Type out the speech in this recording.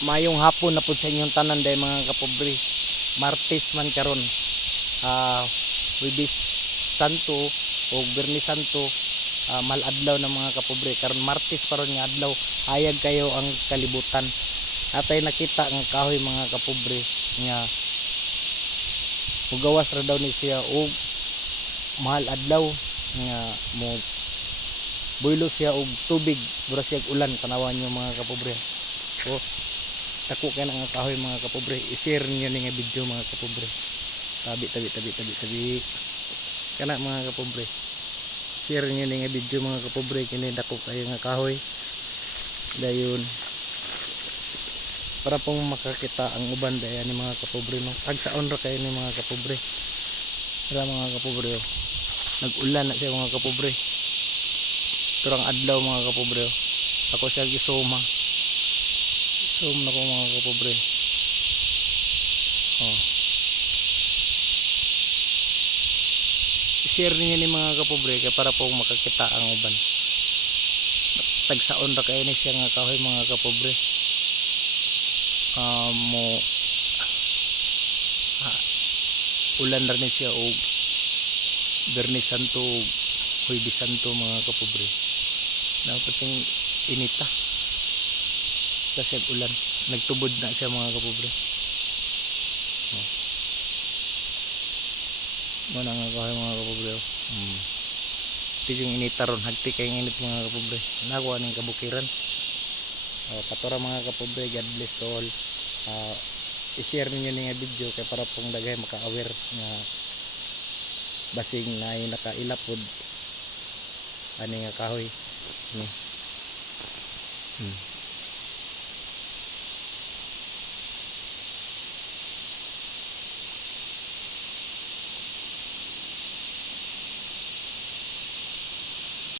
Mayong hapon na pud sa inyong tanan day mga kapobre. Martes man karon. Wibis Santo o Biyernes Santo, maladlaw na mga kapobre. Karon Martes paron nga adlaw, hayag kayo ang kalibutan. Atay nakita ang kahoy mga kapobre nga mugawas ra daw ni siya og mahal adlaw nga mo boylo siya og tubig, mura siya og ulan tanawan niyo mga kapobre. So dako kay na nga kahoy mga kapobre, i-share niyo ni nga video mga kapobre. Tabi kana mga kapobre, share niyo ni nga video mga kapobre, kini dako kayo nga kahoy dayon para pong makakita ang uban dayan ni mga kapobre, no? Tagsaon ra kayo ni mga kapobre. Para mga kapobre, oh. Nag-ulan na siya mga kapobre. Turang adlaw mga kapobre, oh. Ako siya gisoma. Zoom na ko mga kapobre. Oh. I-share niyo ni mga kapobre kaya para pong makakita ang uban. Tagsaon ra kayo ni siya nga kahoy mga kapobre. Ulan rin siya o Biyernes Santo o Huwebes Santo mga kapobre. Dapat yung inita kasi ulan, nagtubod na siya mga kapobre. Muna nga kahoy mga kapobre. Ito yung inita ron, hagti kayong init mga kapobre. Nakuha ng kabukiran. Patura mga kapobre, God bless all. I-share ninyo nga video kaya para pong dagay maka-aware nga basing na yung nakailapod ani nga kahoy.